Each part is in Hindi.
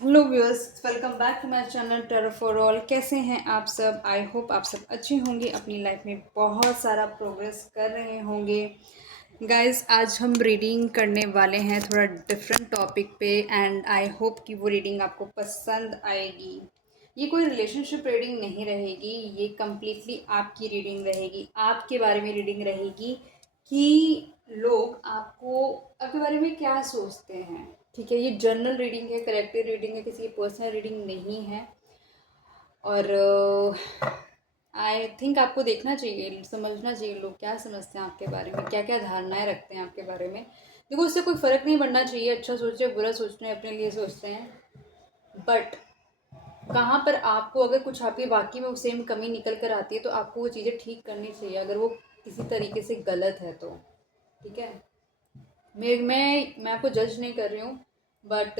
Hello viewers, welcome back to my channel tarot for all. कैसे हैं आप सब? आई होप आप सब अच्छे होंगे, अपनी लाइफ में बहुत सारा प्रोग्रेस कर रहे होंगे। गाइस, आज हम रीडिंग करने वाले हैं थोड़ा डिफरेंट टॉपिक पे, एंड आई होप कि वो रीडिंग आपको पसंद आएगी। ये कोई रिलेशनशिप रीडिंग नहीं रहेगी, ये कम्प्लीटली आपकी रीडिंग रहेगी, आपके बारे में रीडिंग रहेगी कि लोग आपके बारे में क्या सोचते हैं। ठीक है, ये जर्नल रीडिंग है, कलेक्टिव रीडिंग है, किसी की पर्सनल रीडिंग नहीं है। और आई थिंक आपको देखना चाहिए, समझना चाहिए लोग क्या समझते हैं आपके बारे में, क्या क्या धारणाएं रखते हैं आपके बारे में। देखो, उससे कोई फ़र्क नहीं पड़ना चाहिए, अच्छा सोच रहे हैं बुरा सोच रहे हैं, अपने लिए सोचते हैं। बट कहाँ पर आपको अगर कुछ आपकी वाकई में वो सेम कमी निकल कर आती है तो आपको वो चीज़ें ठीक करनी चाहिए, अगर वो किसी तरीके से गलत है तो। ठीक है, मैं आपको जज नहीं कर रही हूँ, बट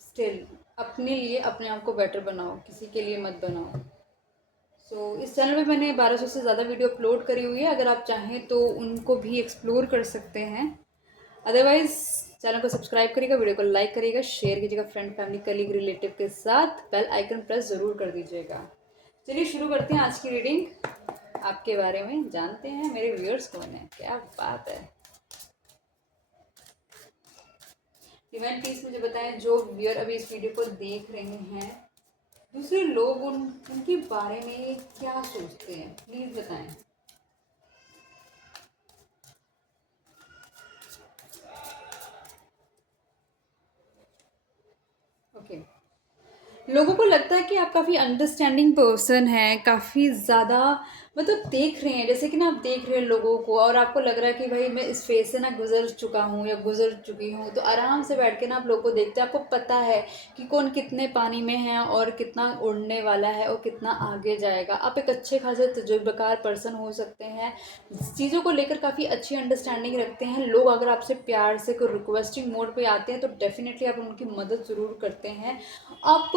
स्टिल अपने लिए अपने आप को बेटर बनाओ, किसी के लिए मत बनाओ। इस चैनल पे मैंने 1200 से ज़्यादा वीडियो अपलोड करी हुई है, अगर आप चाहें तो उनको भी एक्सप्लोर कर सकते हैं। अदरवाइज चैनल को सब्सक्राइब करिएगा, वीडियो को लाइक करिएगा, शेयर कीजिएगा फ्रेंड, फैमिली, कलीग, रिलेटिव के साथ। बेल आइकन प्रेस ज़रूर कर दीजिएगा। चलिए शुरू करते हैं आज की रीडिंग। आपके बारे में जानते हैं, मेरे व्यूअर्स कौन है, क्या बात है। डिवाइन प्लीज मुझे बताएं, जो व्यूअर अभी इस वीडियो को देख रहे हैं, दूसरे लोग उनके बारे में क्या सोचते हैं, प्लीज बताएं। ओके, लोगों को लगता है कि आप काफ़ी अंडरस्टैंडिंग पर्सन हैं, काफ़ी ज़्यादा मतलब देख रहे हैं, जैसे कि ना आप देख रहे हैं लोगों को और आपको लग रहा है कि भाई मैं इस फेज से ना गुजर चुका हूँ या गुजर चुकी हूँ, तो आराम से बैठ के ना आप लोगों को देखते हैं। आपको पता है कि कौन कितने पानी में है और कितना उड़ने वाला है और कितना आगे जाएगा। आप एक अच्छे खासे तजुर्बेकार पर्सन हो सकते हैं, चीज़ों को लेकर काफ़ी अच्छी अंडरस्टैंडिंग रखते हैं। लोग अगर आपसे प्यार से कोई रिक्वेस्टिंग मोड पे आते हैं तो डेफिनेटली आप उनकी मदद ज़रूर करते हैं। आप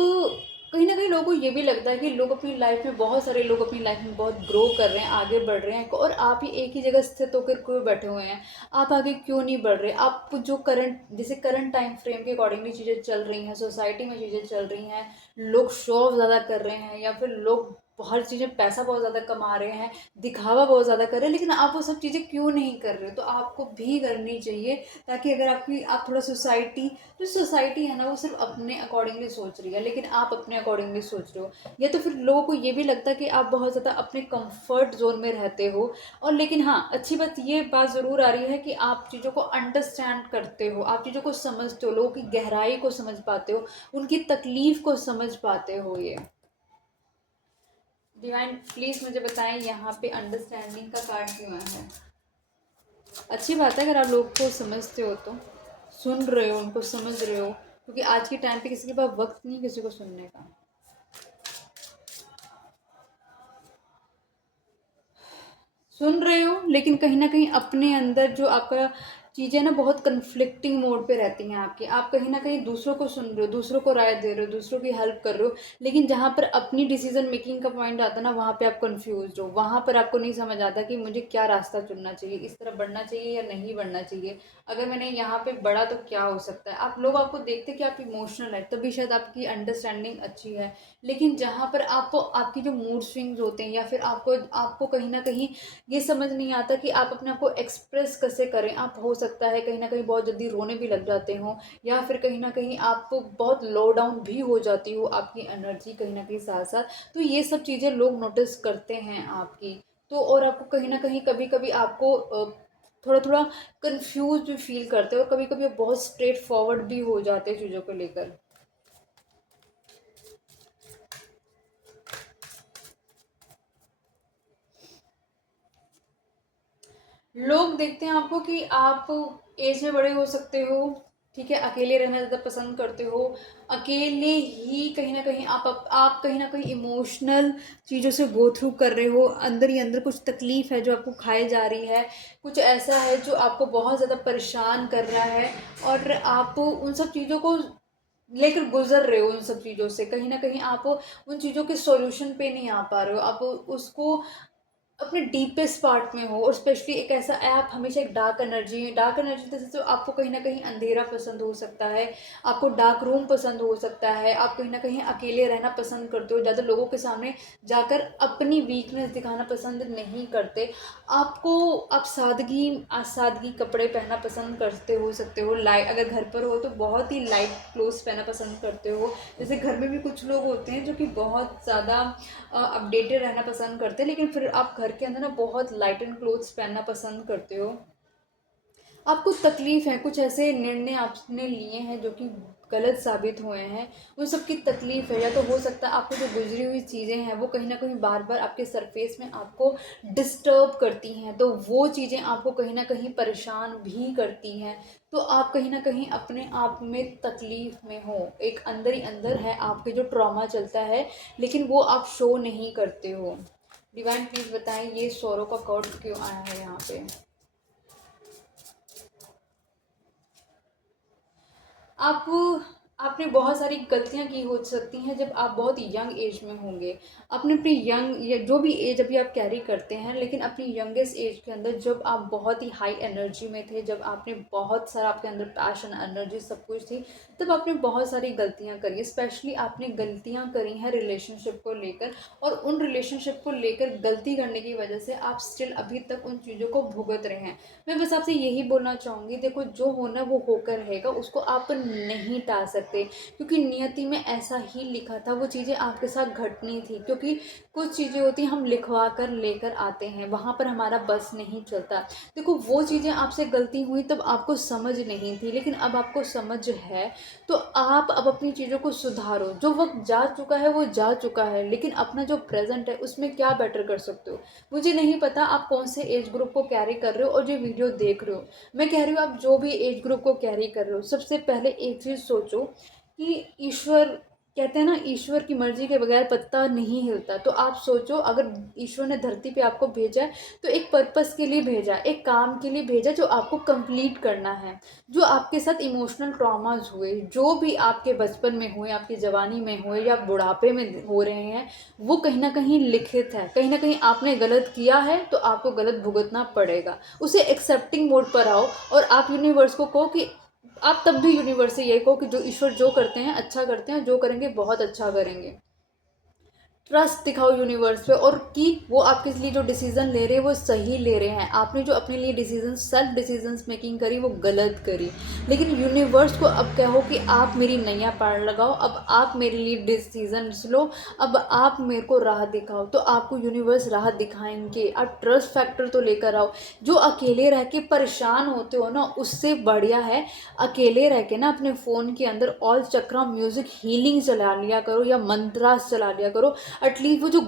कहीं ना कहीं लोगों को ये भी लगता है कि लोग अपनी लाइफ में, बहुत सारे लोग अपनी लाइफ में बहुत ग्रो कर रहे हैं, आगे बढ़ रहे हैं, और आप ही एक ही जगह स्थित होकर क्यों बैठे हुए हैं? आप आगे क्यों नहीं बढ़ रहे? आप जो करंट, जैसे करंट टाइम फ्रेम के अकॉर्डिंगली चीज़ें चल रही हैं, सोसाइटी में चीज़ें चल रही हैं, लोग शो ऑफ ज़्यादा कर रहे हैं या फिर लोग हर चीज़ें पैसा बहुत ज़्यादा कमा रहे हैं, दिखावा बहुत ज़्यादा कर रहे हैं, लेकिन आप वो सब चीज़ें क्यों नहीं कर रहे? तो आपको भी करनी चाहिए, ताकि अगर आप थोड़ा सोसाइटी, जो सोसाइटी है ना वो सिर्फ अपने अकॉर्डिंगली सोच रही है, लेकिन आप अपने अकॉर्डिंगली सोच रहे हो, या तो फिर लोगों को ये भी लगता है कि आप बहुत ज़्यादा अपने कंफर्ट जोन में रहते हो। और लेकिन हाँ, अच्छी बात ज़रूर आ रही है कि आप चीज़ों को अंडरस्टैंड करते हो, आप चीज़ों को समझते हो, लोगों की गहराई को समझ पाते हो, उनकी तकलीफ को समझ पाते हो। ये डिवाइन प्लीज मुझे बताएं, यहाँ पे अंडरस्टैंडिंग का कार्ड क्यों आया है? अच्छी बात है, अगर आप लोग को समझते हो तो, सुन रहे हो, उनको समझ रहे हो, क्योंकि आज के टाइम पे किसी के पास वक्त नहीं किसी को सुनने का। सुन रहे हो, लेकिन कहीं ना कहीं अपने अंदर जो आपका चीज़ें ना बहुत कन्फ्लिक्टिंग मोड पे रहती हैं आपकी। आप कहीं ना कहीं दूसरों को सुन रहे हो, दूसरों को राय दे रहे हो, दूसरों की हेल्प कर रहे हो, लेकिन जहाँ पर अपनी डिसीजन मेकिंग का पॉइंट आता है ना, वहाँ पे आप कंफ्यूज हो, वहाँ पर आपको नहीं समझ आता कि मुझे क्या रास्ता चुनना चाहिए, इस तरफ बढ़ना चाहिए या नहीं बढ़ना चाहिए, अगर मैंने यहाँ पे बढ़ा तो क्या हो सकता है। आप लोग आपको देखते कि आप इमोशनल है, तभी शायद आपकी अंडरस्टैंडिंग अच्छी है, लेकिन जहाँ पर आपको आपकी जो मूड स्विंग्स होते हैं, या फिर आपको आपको कहीं ना कहीं ये समझ नहीं आता कि आप अपने आप को एक्सप्रेस कैसे करें। आप हो सकता है कहीं ना कहीं बहुत जल्दी रोने भी लग जाते हो, या फिर कहीं ना कहीं आप बहुत लो डाउन भी हो जाती हो, आपकी एनर्जी कहीं ना कहीं साथ साथ। तो ये सब चीज़ें लोग नोटिस करते हैं आपकी। तो और आपको कहीं ना कहीं कभी कभी आपको थोड़ा थोड़ा कंफ्यूज भी फील करते हो, और कभी कभी आप बहुत स्ट्रेट फॉरवर्ड भी हो जाते हैं चीज़ों को लेकर। लोग देखते हैं आपको कि आप एज में बड़े हो सकते हो, ठीक है, अकेले रहना ज़्यादा पसंद करते हो, अकेले ही कहीं ना कहीं आप कहीं ना कहीं इमोशनल चीज़ों से गो थ्रू कर रहे हो, अंदर ही अंदर कुछ तकलीफ़ है जो आपको खाए जा रही है, कुछ ऐसा है जो आपको बहुत ज़्यादा परेशान कर रहा है, और आप उन सब चीज़ों को लेकर गुजर रहे हो। उन सब चीज़ों से कहीं ना कहीं आप उन चीज़ों के सॉल्यूशन पे नहीं आ पा रहे हो, आप उसको अपने डीपेस्ट पार्ट में हो, और स्पेशली एक ऐसा ऐप हमेशा एक डार्क एनर्जी जैसे तो आपको कहीं ना कहीं अंधेरा पसंद हो सकता है, आपको डार्क रूम पसंद हो सकता है, आप कहीं ना कहीं अकेले रहना पसंद करते हो, ज़्यादा लोगों के सामने जाकर अपनी वीकनेस दिखाना पसंद नहीं करते, आपको आप सादगी कपड़े पहनना पसंद करते हो सकते हो, लाइट अगर घर पर हो तो बहुत ही लाइट क्लोथ्स पहनना पसंद करते हो। जैसे घर में भी कुछ लोग होते हैं जो कि बहुत ज़्यादा अपडेटेड रहना पसंद करते हैं, लेकिन फिर आप घर के अंदर ना बहुत लाइट एंड क्लोथ्स पहनना पसंद करते हो। आपको तकलीफ़ है, कुछ ऐसे निर्णय आपने लिए हैं जो कि गलत साबित हुए हैं, उन सब की तकलीफ़ है, या तो हो सकता है आपको जो गुजरी हुई चीज़ें हैं वो कहीं ना कहीं बार बार आपके सरफेस में आपको डिस्टर्ब करती हैं, तो वो चीज़ें आपको कहीं ना कहीं परेशान भी करती हैं। तो आप कहीं ना कहीं अपने आप में तकलीफ़ में हो, एक अंदर ही अंदर है आपके जो ट्रॉमा चलता है, लेकिन वो आप शो नहीं करते हो। डिवाइन प्लीज़ बताएं ये सौरों का कॉर्ड क्यों आया है यहाँ पे। आप आपने बहुत सारी गलतियां की हो सकती हैं जब आप बहुत यंग एज में होंगे, अपने अपनी यंग या जो भी एज अभी आप कैरी करते हैं, लेकिन अपनी यंगेस्ट एज के अंदर जब आप बहुत ही हाई एनर्जी में थे, जब आपने बहुत सारा आपके अंदर पैशन एनर्जी सब कुछ थी, तब आपने बहुत सारी गलतियां करी, स्पेशली आपने गलतियां करी हैं रिलेशनशिप को लेकर, और उन रिलेशनशिप को लेकर गलती करने की वजह से आप स्टिल अभी तक उन चीज़ों को भुगत रहे हैं। मैं बस आपसे यही बोलना चाहूँगी, देखो जो होना वो होकर रहेगा, उसको आप नहीं टाल सकते, क्योंकि नियति में ऐसा ही लिखा था, वो चीज़ें आपके साथ घटनी थी, क्योंकि कुछ चीज़ें होती हैं हम लिखवा कर लेकर आते हैं, वहाँ पर हमारा बस नहीं चलता। देखो वो चीज़ें आपसे गलती हुई तब आपको समझ नहीं थी, लेकिन अब आपको समझ है, तो आप अब अपनी चीज़ों को सुधारो। जो वक्त जा चुका है वो जा चुका है, लेकिन अपना जो प्रेजेंट है उसमें क्या बेटर कर सकते हो। मुझे नहीं पता आप कौन से एज ग्रुप को कैरी कर रहे हो और जो वीडियो देख रहे हो, मैं कह रही हूँ आप जो भी एज ग्रुप को कैरी कर रहे हो, सबसे पहले एक चीज़ सोचो कि ईश्वर, कहते हैं ना ईश्वर की मर्जी के बगैर पत्ता नहीं हिलता, तो आप सोचो अगर ईश्वर ने धरती पे आपको भेजा है तो एक पर्पस के लिए भेजा, एक काम के लिए भेजा जो आपको कंप्लीट करना है। जो आपके साथ इमोशनल ट्रॉमास हुए, जो भी आपके बचपन में हुए, आपकी जवानी में हुए या बुढ़ापे में हो रहे हैं, वो कहीं ना कहीं लिखित है, कहीं ना कहीं आपने गलत किया है तो आपको गलत भुगतना पड़ेगा। उसे एक्सेप्टिंग मोड पर आओ और आप यूनिवर्स को कहो कि आप तब भी यूनिवर्स से यही कहो कि जो ईश्वर जो करते हैं अच्छा करते हैं, जो करेंगे बहुत अच्छा करेंगे। ट्रस्ट दिखाओ यूनिवर्स पे, और कि वो आपके लिए जो डिसीजन ले रहे हैं वो सही ले रहे हैं। आपने जो अपने लिए डिसीजन सेल्फ डिसीजंस मेकिंग करी वो गलत करी, लेकिन यूनिवर्स को अब कहो कि आप मेरी नैया पार लगाओ, अब आप मेरे लिए डिसीजन लो, अब आप मेरे को राह दिखाओ, तो आपको यूनिवर्स राह दिखाएंगे। आप ट्रस्ट फैक्टर तो लेकर आओ। जो अकेले रह के परेशान होते हो ना, उससे बढ़िया है अकेले रह के ना अपने फ़ोन के अंदर ऑल चक्रा म्यूज़िक हीलिंग चला लिया करो या मंत्रास चला लिया करो। एटलीस्ट वो जो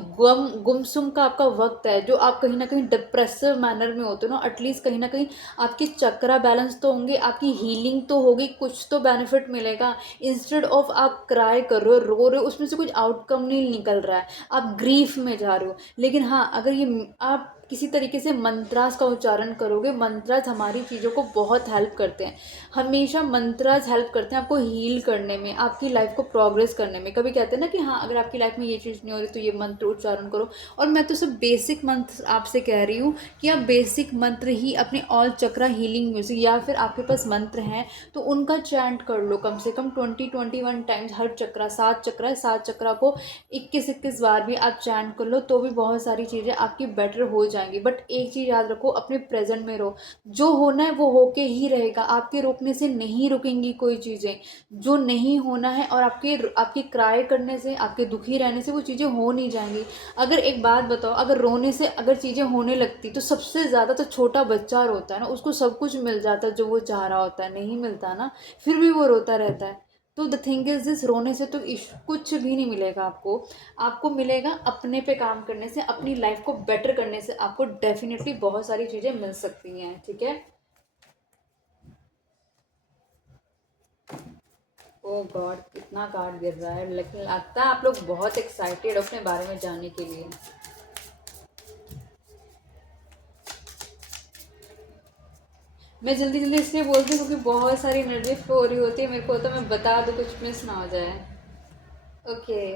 गुमसुम का आपका वक्त है, जो आप कहीं ना कहीं डिप्रेसिव मैनर में होते हो ना, एटलीस्ट कहीं ना कहीं आपके चक्रा बैलेंस तो होंगे, आपकी हीलिंग तो होगी, कुछ तो बेनिफिट मिलेगा। इंस्टेड ऑफ आप क्राई कर रहे हो, रो रहे हो, उसमें से कुछ आउटकम नहीं निकल रहा है, आप ग्रीफ में जा रहे हो। लेकिन हाँ, अगर ये आप किसी तरीके से मंत्रास का उच्चारण करोगे, मंत्रास हमारी चीज़ों को बहुत हेल्प करते हैं, हमेशा मंत्रास हेल्प करते हैं आपको हील करने में, आपकी लाइफ को प्रोग्रेस करने में। कभी कहते हैं ना कि हाँ अगर आपकी लाइफ में ये चीज़ नहीं हो रही तो ये मंत्र उच्चारण करो, और मैं तो सब बेसिक मंत्र आपसे कह रही हूँ कि आप बेसिक मंत्र ही अपने ऑल चक्रा हीलिंग म्यूजिक, या फिर आपके पास मंत्र हैं तो उनका चैंट कर लो कम से कम 20-21 टाइम्स हर चक्रा। 7 चक्रा है, 7 चक्रा को 21-21 बार भी आप चैंट कर लो तो भी बहुत सारी चीज़ें आपकी बेटर हो जाएंगी। बट एक चीज़ याद रखो, अपने प्रेजेंट में रहो, जो होना है वो होके ही रहेगा, आपके रोकने से नहीं रुकेंगी कोई चीज़ें। जो नहीं होना है, और आपके क्राई करने से, आपके दुखी रहने से वो चीज़ें हो नहीं जाएंगी। अगर एक बात बताओ, अगर रोने से अगर चीज़ें होने लगती तो सबसे ज़्यादा तो छोटा बच्चा रोता है ना, उसको सब कुछ मिल जाता है जो वो चाह रहा होता है, नहीं मिलता ना, फिर भी वो रोता रहता है। तो द थिंग इज दिस, रोने से तो कुछ भी नहीं मिलेगा आपको। आपको मिलेगा अपने पे काम करने से, अपनी लाइफ को बेटर करने से आपको डेफिनेटली बहुत सारी चीज़ें मिल सकती हैं, ठीक है। ओ गॉड, कितना कार्ड गिर रहा है, लेकिन लगता है आप लोग बहुत एक्साइटेड हो अपने बारे में जानने के लिए। मैं जल्दी जल्दी इसलिए बोलती हूँ क्योंकि बहुत सारी एनर्जी फ्लो हो रही होती है, मेरे को तो मैं बता दूँ कुछ मिस ना हो जाए। ओके,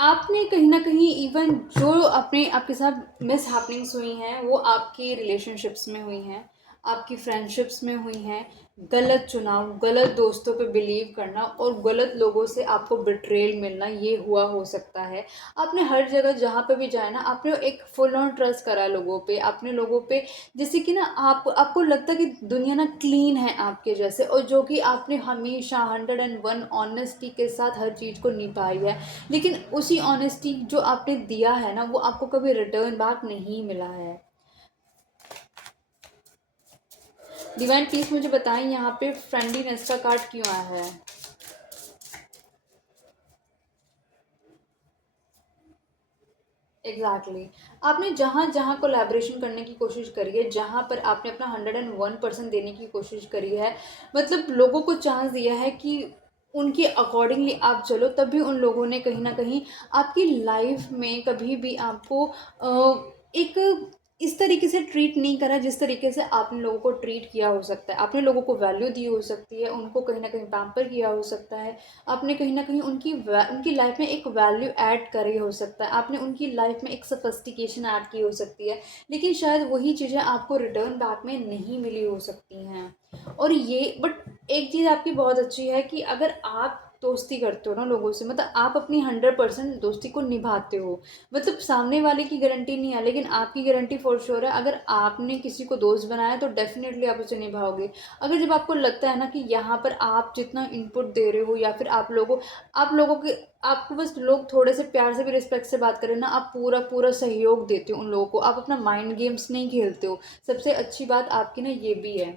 आपने कहीं न कहीं इवन जो अपने आपके साथ मिसहैपनिंग्स हुई हैं, वो आपकी रिलेशनशिप्स में हुई हैं, आपकी फ्रेंडशिप्स में हुई हैं। गलत चुनाव, गलत दोस्तों पे बिलीव करना और गलत लोगों से आपको बिट्रेयल मिलना, ये हुआ हो सकता है। आपने हर जगह जहाँ पे भी जाए ना, आपने एक फुल ऑन ट्रस्ट करा लोगों पे, आपने लोगों पे, जैसे कि ना आपको लगता है कि दुनिया ना क्लीन है आपके जैसे, और जो कि आपने हमेशा 101 ऑनेस्टी के साथ हर चीज़ को निभाई है। लेकिन उसी ऑनेस्टी जो आपने दिया है ना, वो आपको कभी रिटर्न बैक नहीं मिला है। डिवाइन प्लीज मुझे बताएं यहाँ पे फ्रेंडलीनेस का कार्ड क्यों आया है। एग्जैक्टली आपने जहाँ जहाँ कोलैबोरेशन करने की कोशिश करी है, जहाँ पर आपने अपना 101% देने की कोशिश करी है, मतलब लोगों को चांस दिया है कि उनके अकॉर्डिंगली आप चलो, तब भी उन लोगों ने कहीं ना कहीं आपकी लाइफ में कभी भी आपको एक इस तरीके से ट्रीट नहीं करा जिस तरीके से आपने लोगों को ट्रीट किया हो सकता है। आपने लोगों को वैल्यू दी हो सकती है, उनको कहीं ना कहीं पैम्पर किया हो सकता है, आपने कहीं ना कहीं उनकी लाइफ में एक वैल्यू ऐड करी हो सकता है, आपने उनकी लाइफ में एक सफिस्टिकेशन ऐड की हो सकती है। लेकिन शायद वही चीज़ें आपको रिटर्न बैक में नहीं मिली हो सकती हैं। और ये बट एक चीज़ आपकी बहुत अच्छी है कि अगर आप दोस्ती करते हो ना लोगों से, मतलब आप अपनी 100% दोस्ती को निभाते हो। मतलब सामने वाले की गारंटी नहीं है, लेकिन आपकी गारंटी फॉर श्योर है। अगर आपने किसी को दोस्त बनाया तो डेफिनेटली आप उसे निभाओगे। अगर जब आपको लगता है ना कि यहाँ पर आप जितना इनपुट दे रहे हो, या फिर आप लोगों के आपको बस लोग थोड़े से प्यार से भी रिस्पेक्ट से बात करें ना, आप पूरा पूरा सहयोग देते हो उन लोगों को, आप अपना माइंड गेम्स नहीं खेलते हो। सबसे अच्छी बात आपकी ना ये भी है।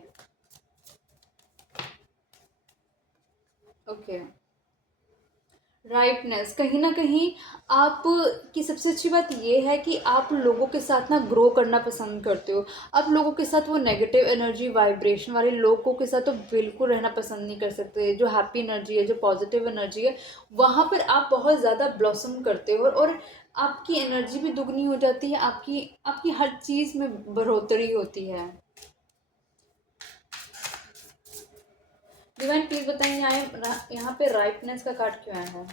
ओके, राइटनेस कहीं ना कहीं आप की सबसे अच्छी बात ये है कि आप लोगों के साथ ना ग्रो करना पसंद करते हो। आप लोगों के साथ वो नेगेटिव एनर्जी वाइब्रेशन वाले लोगों के साथ तो बिल्कुल रहना पसंद नहीं कर सकते। जो हैप्पी एनर्जी है, जो पॉजिटिव एनर्जी है, वहाँ पर आप बहुत ज़्यादा ब्लॉसम करते हो, और आपकी एनर्जी भी दुगनी हो जाती है, आपकी आपकी हर चीज़ में बढ़ोतरी होती है। डिवाइन प्लीज बताइए यहाँ पे राइटनेस का कार्ड क्यों आया है।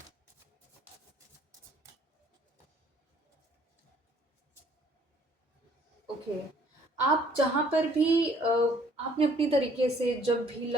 ओके, आप जहाँ पर भी आपने अपनी तरीके से जब भी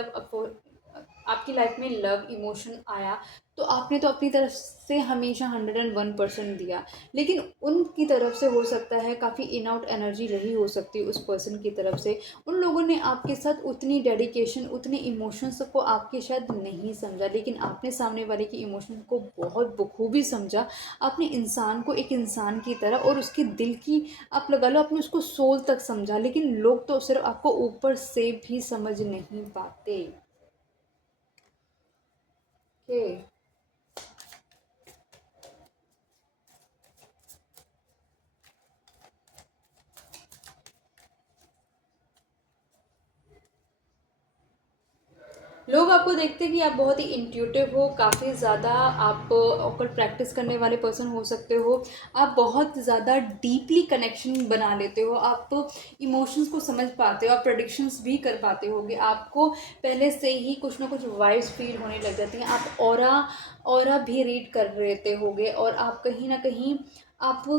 आपकी लाइफ में लव इमोशन आया, तो आपने तो अपनी तरफ से हमेशा 101% दिया। लेकिन उनकी तरफ से हो सकता है काफ़ी इन आउट एनर्जी रही हो सकती है उस पर्सन की तरफ से। उन लोगों ने आपके साथ उतनी डेडिकेशन, उतने इमोशंस को आपके शायद नहीं समझा, लेकिन आपने सामने वाले की इमोशन को बहुत बखूबी समझा। आपने इंसान को एक इंसान की तरह और उसके दिल की, आप लगा लो आपने उसको सोल तक समझा। लेकिन लोग तो सिर्फ आपको ऊपर से भी समझ नहीं पाते। ओके, लोग आपको देखते हैं कि आप बहुत ही इंट्यूटिव हो, काफ़ी ज़्यादा आप और प्रैक्टिस करने वाले पर्सन हो सकते हो। आप बहुत ज़्यादा डीपली कनेक्शन बना लेते हो, आप इमोशंस को समझ पाते हो, आप प्रेडिक्शंस भी कर पाते होगे। आपको पहले से ही कुछ ना कुछ वाइब्स फील होने लग जाती हैं। आप ऑरा भी रीड कर लेते होगे, और आप कहीं ना कहीं आप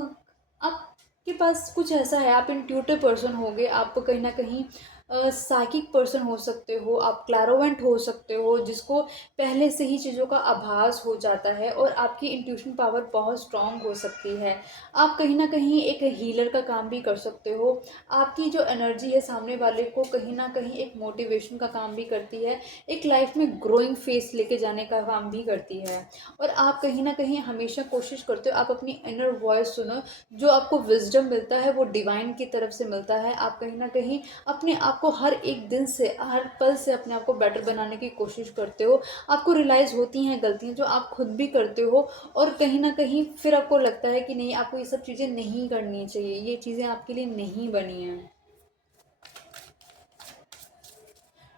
आपके पास कुछ ऐसा है, आप इंट्यूटिव पर्सन होगे, आप कहीं ना कहीं साइकिक पर्सन हो सकते हो, आप क्लैरोवेंट हो सकते हो, जिसको पहले से ही चीज़ों का आभास हो जाता है, और आपकी इंट्यूशन पावर बहुत स्ट्रांग हो सकती है। आप कहीं ना कहीं एक हीलर का काम भी कर सकते हो। आपकी जो एनर्जी है सामने वाले को कहीं ना कहीं एक मोटिवेशन का काम भी करती है, एक लाइफ में ग्रोइंग फेस लेके जाने का काम भी करती है। और आप कहीं ना कहीं हमेशा कोशिश करते हो आप अपनी इनर वॉइस सुनो। जो आपको विजडम मिलता है वो डिवाइन की तरफ से मिलता है। आप कहीं ना कहीं अपने आप को हर एक दिन से, हर पल से अपने आप को बेटर बनाने की कोशिश करते हो। आपको रियलाइज़ होती हैं गलतियाँ जो आप खुद भी करते हो, और कहीं ना कहीं फिर आपको लगता है कि नहीं, आपको ये सब चीज़ें नहीं करनी चाहिए, ये चीज़ें आपके लिए नहीं बनी हैं।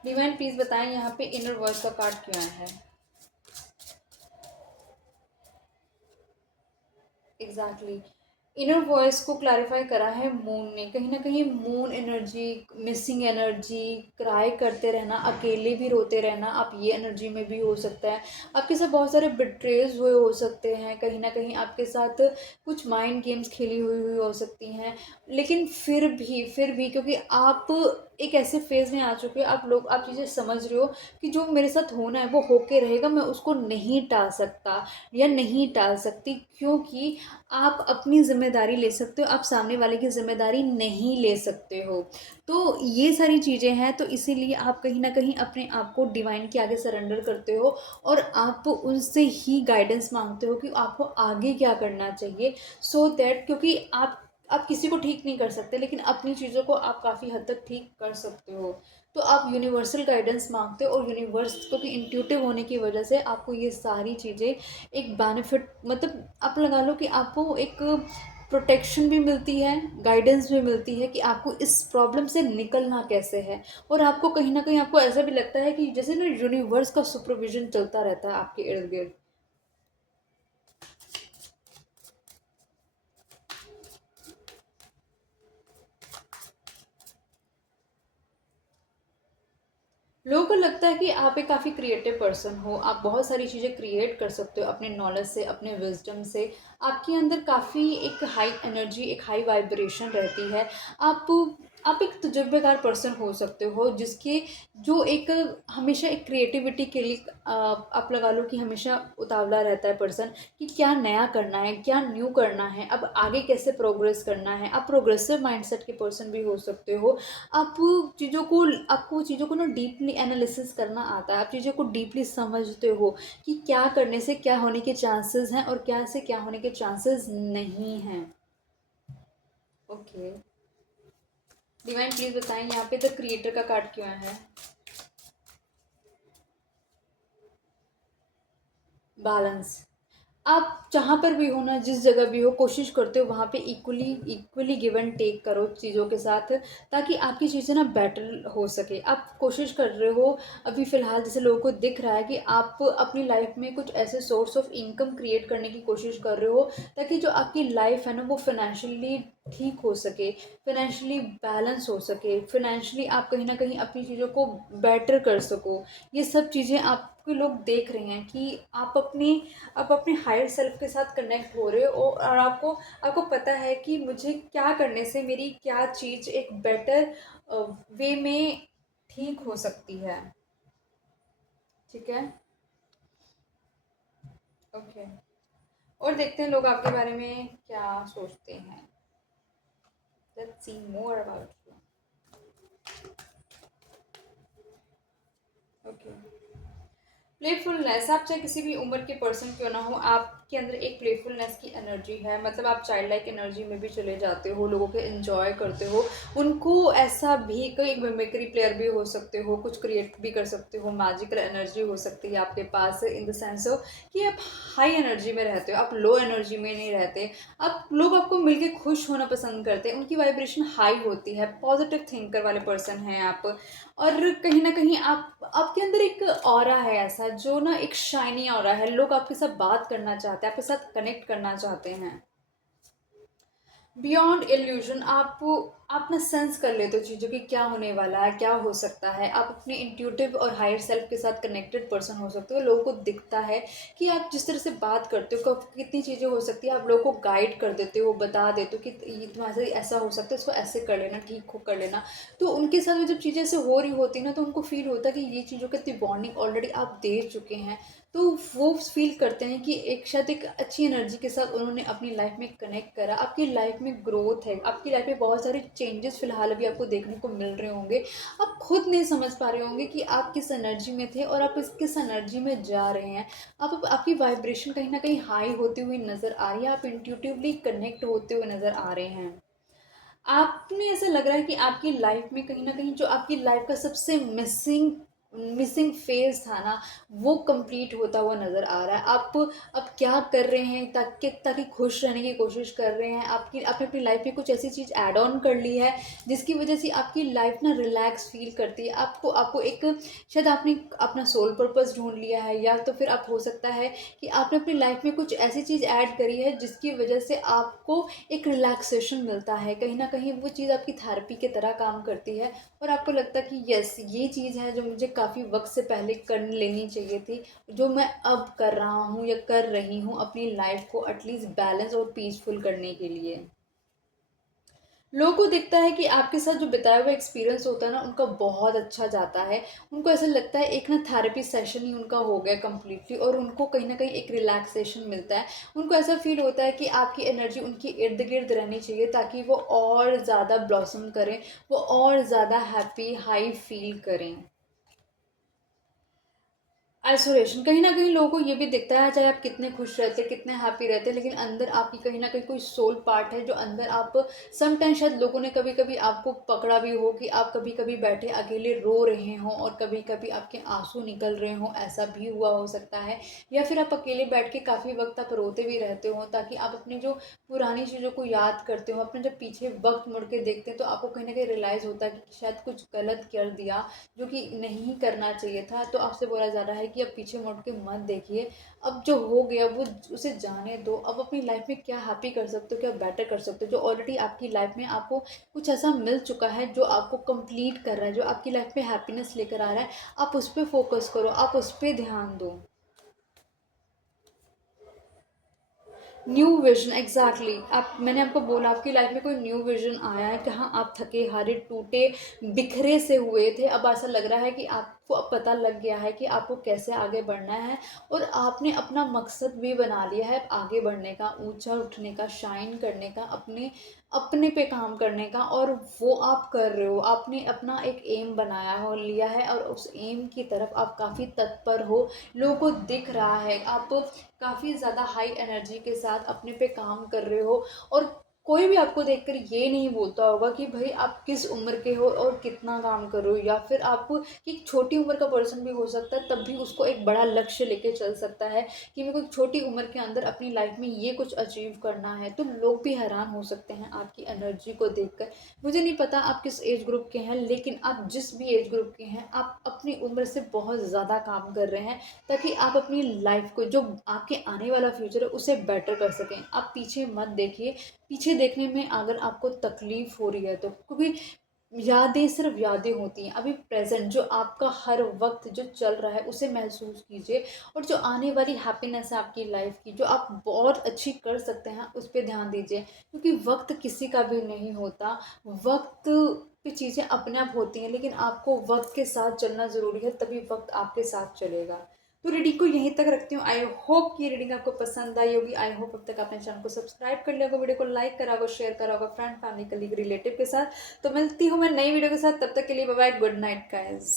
डिवाइन प्लीज़ बताएं यहाँ पे इनर वॉइस का कार्ड क्यों आया है। एग्जैक्टली इनर वॉइस को क्लैरिफाई करा है मून ने। कहीं ना कहीं moon energy, missing energy, cry करते रहना, अकेले भी रोते रहना, आप ये एनर्जी में भी हो सकता है। आपके साथ बहुत सारे बिट्रेज हुए हो सकते हैं, कहीं ना कहीं आपके साथ कुछ माइंड गेम्स खेली हुई हो सकती हैं। लेकिन फिर भी क्योंकि आप एक ऐसे फेज़ में आ चुके हो, आप चीज़ें समझ रहे हो कि जो मेरे साथ होना है वो होके रहेगा, मैं उसको नहीं टाल सकता या नहीं टाल सकती, क्योंकि आप अपनी ज़िम्मेदारी ले सकते हो, आप सामने वाले की ज़िम्मेदारी नहीं ले सकते हो। तो ये सारी चीज़ें हैं, तो इसीलिए आप कहीं न कहीं अपने आप को डिवाइन के आगे सरेंडर करते हो और आप उनसे ही गाइडेंस माँगते हो कि आपको आगे क्या करना चाहिए, सो दैट, क्योंकि आप किसी को ठीक नहीं कर सकते, लेकिन अपनी चीज़ों को आप काफ़ी हद तक ठीक कर सकते हो। तो आप यूनिवर्सल गाइडेंस माँगते हो, और यूनिवर्स क्योंकि इंट्यूटिव होने की वजह से आपको ये सारी चीज़ें एक बेनिफिट, मतलब आप लगा लो कि आपको एक प्रोटेक्शन भी मिलती है, गाइडेंस भी मिलती है कि आपको इस प्रॉब्लम से निकलना कैसे है। और आपको कहीं न कहीं आपको ऐसा भी लगता है कि जैसे ना यूनिवर्स का सुपरविज़न चलता रहता है आपके इर्द-गिर्द। लोगों को लगता है कि आप एक काफ़ी क्रिएटिव पर्सन हो, आप बहुत सारी चीज़ें क्रिएट कर सकते हो अपने नॉलेज से, अपने विज़डम से। आपके अंदर काफ़ी एक हाई एनर्जी, एक हाई वाइब्रेशन रहती है। आप आप एक तजुर्बेकार पर्सन हो सकते हो, जिसके जो एक हमेशा एक क्रिएटिविटी के लिए आप लगा लो कि हमेशा उतावला रहता है पर्सन कि क्या नया करना है, क्या न्यू करना है, अब आगे कैसे प्रोग्रेस करना है। आप प्रोग्रेसिव माइंडसेट के पर्सन भी हो सकते हो। आप चीज़ों को आपको चीज़ों को ना डीपली एनालिसिस करना आता है, आप चीज़ों को डीपली समझते हो कि क्या करने से क्या होने के चांसेस हैं और क्या से क्या होने के चांसेस नहीं हैं। ओके, डिवाइन प्लीज बताएं यहाँ पे द क्रिएटर का कार्ड क्यों आया है। बैलेंस। आप जहाँ पर भी हो ना, जिस जगह भी हो, कोशिश करते हो वहाँ पे equally equally give and take करो चीज़ों के साथ, ताकि आपकी चीज़ें ना बेटर हो सके। आप कोशिश कर रहे हो, अभी फ़िलहाल जैसे लोगों को दिख रहा है कि आप अपनी लाइफ में कुछ ऐसे सोर्स ऑफ इनकम क्रिएट करने की कोशिश कर रहे हो, ताकि जो आपकी लाइफ है ना वो फिनेंशियली ठीक हो सके, फिनेंशियली बैलेंस हो सके, फिनेंशियली आप कहीं ना कहीं अपनी चीज़ों को बेटर कर सको। ये सब चीज़ें आपके लोग देख रहे हैं कि आप अपने हायर सेल्फ के साथ कनेक्ट हो रहे हो, और आपको आपको पता है कि मुझे क्या करने से मेरी क्या चीज़ एक बेटर वे में ठीक हो सकती है। ठीक है। ओके, और देखते हैं लोग आपके बारे में क्या सोचते हैं। Let's see more about you. Okay, playfulness. आप चाहे किसी भी उम्र के पर्सन क्यों ना हो, आपके अंदर एक प्लेफुलनेस की एनर्जी है, मतलब आप चाइल्ड लाइक एनर्जी में भी चले जाते हो, लोगों के एंजॉय करते हो उनको। ऐसा भी कोई मिमिक्री प्लेयर भी हो सकते हो, कुछ क्रिएट भी कर सकते हो, मैजिकल एनर्जी हो सकती है आपके पास, इन द सेंस हो कि आप हाई एनर्जी में रहते हो, आप लो एनर्जी में नहीं रहते। आप लोग आपको मिलके खुश होना पसंद करते हैं, उनकी वाइब्रेशन हाई होती है, पॉजिटिव थिंकर वाले पर्सन हैं आप। और कहीं न कहीं आप आपके अंदर एक ऑरा है ऐसा, जो ना एक शाइनी ऑरा है, लोग आपके साथ बात करना चाहते हैं, आपके साथ कनेक्ट करना चाहते हैं। बियॉन्ड इल्यूजन, आप ना सेंस कर लेते हो चीज़ों की क्या होने वाला है, क्या हो सकता है। आप अपने इंट्यूटिव और हायर सेल्फ के साथ कनेक्टेड पर्सन हो सकते हो। लोगों को दिखता है कि आप जिस तरह से बात करते हो, कब कितनी चीज़ें हो सकती है, आप लोगों को गाइड कर देते हो, बता देते हो कि ये तुम्हारे साथ ऐसा हो सकता है, इसको ऐसे कर लेना, ठीक हो कर लेना। तो उनके साथ में जब चीज़ें ऐसे हो रही होती है ना, तो उनको फील होता है कि ये चीज़ों की इतनी बॉन्डिंग ऑलरेडी आप दे चुके हैं। तो वो फील करते हैं कि एक शायद एक अच्छी एनर्जी के साथ उन्होंने अपनी लाइफ में कनेक्ट करा, आपकी लाइफ में ग्रोथ है, आपकी लाइफ में बहुत सारे चेंजेस फिलहाल अभी आपको देखने को मिल रहे होंगे। आप खुद नहीं समझ पा रहे होंगे कि आप किस एनर्जी में थे और आप किस एनर्जी में जा रहे हैं। आपकी वाइब्रेशन कहीं ना कहीं हाई होती हुई नज़र आ रही है, आप इंट्यूटिवली कनेक्ट होते हुए नज़र आ रहे हैं। आपने ऐसा लग रहा है कि आपकी लाइफ में कहीं ना कहीं जो आपकी लाइफ का सबसे मिसिंग मिसिंग फेज था ना, वो कंप्लीट होता हुआ नज़र आ रहा है। आप अब क्या कर रहे हैं ताकि खुश रहने की कोशिश कर रहे हैं, आपने अपनी लाइफ में कुछ ऐसी चीज़ ऐड ऑन कर ली है जिसकी वजह से आपकी लाइफ ना रिलैक्स फील करती है। आपको आपको एक शायद आपने अपना सोल पर्पस ढूंढ लिया है, या तो फिर आप हो सकता है कि आपने अपनी लाइफ में कुछ ऐसी चीज़ ऐड करी है जिसकी वजह से आपको एक रिलैक्सेशन मिलता है। कहीं ना कहीं वो चीज़ आपकी थेरेपी की तरह काम करती है और आपको लगता है कि यस, ये चीज़ है जो मुझे काफ़ी वक्त से पहले कर लेनी चाहिए थी, जो मैं अब कर रहा हूँ या कर रही हूँ अपनी लाइफ को एटलीस्ट बैलेंस और पीसफुल करने के लिए। लोगों को दिखता है कि आपके साथ जो बिताया हुआ एक्सपीरियंस होता है ना, उनका बहुत अच्छा जाता है। उनको ऐसा लगता है एक ना थेरेपी सेशन ही उनका हो गया कम्प्लीटली, और उनको कहीं ना कहीं एक रिलैक्सेशन मिलता है। उनको ऐसा फील होता है कि आपकी एनर्जी उनके इर्द गिर्द रहनी चाहिए ताकि वो और ज़्यादा ब्लॉसम करें, वो और ज़्यादा हैप्पी हाई फील करें। आइसोलेशन कहीं न कहीं लोगों को ये भी दिखता है, चाहे आप कितने खुश रहते, कितने हैप्पी रहते, लेकिन अंदर आपकी कहीं न कहीं कोई सोल पार्ट है जो अंदर आप समटाइम शायद लोगों ने कभी-कभी आपको पकड़ा भी हो कि आप कभी-कभी बैठे अकेले रो रहे हों और कभी-कभी आपके आँसू निकल रहे हों, ऐसा भी हुआ हो सकता है। या फिर आप अकेले बैठ के काफ़ी वक़्त आप रोते भी रहते हो ताकि आप अपनी जो पुरानी चीज़ों को याद करते हो, अपने जब पीछे वक़्त मुड़ के देखते हैं तो आपको कहीं न कहीं रियलाइज़ होता है कि शायद कुछ गलत कर दिया, जो कि नहीं करना चाहिए था। तो आपसे बोला जा रहा है कि अब पीछे मुड़ के मत देखिए, अब जो हो गया वो उसे जाने दो। अब अपनी लाइफ में क्या हैप्पी कर सकते हो, क्या बेटर कर सकते हो, जो ऑलरेडी आपकी लाइफ में आपको कुछ ऐसा मिल चुका है जो आपको कंप्लीट कर रहा है, जो आपकी लाइफ में हैप्पीनेस लेकर आ रहा है, आप उस पर फोकस करो, आप उस पर ध्यान दो। न्यू विजन एग्जैक्टली आप, मैंने आपको बोला आपकी लाइफ में कोई न्यू विजन आया है कि हाँ, आप थके हारे टूटे बिखरे से हुए थे, अब ऐसा लग रहा है कि आपको अब पता लग गया है कि आपको कैसे आगे बढ़ना है, और आपने अपना मकसद भी बना लिया है आगे बढ़ने का, ऊंचा उठने का, शाइन करने का, अपने अपने पे काम करने का, और वो आप कर रहे हो। आपने अपना एक एम बनाया हो लिया है और उस एम की तरफ आप काफ़ी तत्पर हो, लोगों को दिख रहा है आप काफ़ी ज़्यादा हाई एनर्जी के साथ अपने पे काम कर रहे हो, और कोई भी आपको देखकर ये नहीं बोलता होगा कि भाई आप किस उम्र के हो और कितना काम कर रहे हो, या फिर आप कि छोटी उम्र का पर्सन भी हो सकता है तब भी उसको एक बड़ा लक्ष्य लेके चल सकता है कि मेरे को छोटी उम्र के अंदर अपनी लाइफ में ये कुछ अचीव करना है। तो लोग भी हैरान हो सकते हैं आपकी एनर्जी को देखकर। मुझे नहीं पता आप किस एज ग्रुप के हैं, लेकिन आप जिस भी एज ग्रुप के हैं, आप अपनी उम्र से बहुत ज़्यादा काम कर रहे हैं ताकि आप अपनी लाइफ को, जो आपके आने वाला फ्यूचर है, उसे बेटर कर सकें। आप पीछे मत देखिए, पीछे देखने में अगर आपको तकलीफ हो रही है तो, क्योंकि यादें सिर्फ यादें होती हैं। अभी प्रेजेंट जो आपका हर वक्त जो चल रहा है उसे महसूस कीजिए, और जो आने वाली हैप्पीनेस है आपकी लाइफ की, जो आप बहुत अच्छी कर सकते हैं, उस पर ध्यान दीजिए, क्योंकि वक्त किसी का भी नहीं होता। वक्त पे चीज़ें अपने आप होती हैं, लेकिन आपको वक्त के साथ चलना ज़रूरी है, तभी वक्त आपके साथ चलेगा। तो रीडिंग को यहीं तक रखती हूँ। आई होप कि रीडिंग आपको पसंद आई होगी। आई होप अब तक आपने चैनल को सब्सक्राइब कर लिया होगा, वीडियो को लाइक करा होगा, शेयर करा होगा फ्रेंड, फैमिली, कलीग, रिलेटिव के साथ। तो मिलती हूँ मैं नई वीडियो के साथ, तब तक के लिए bye bye, good night guys.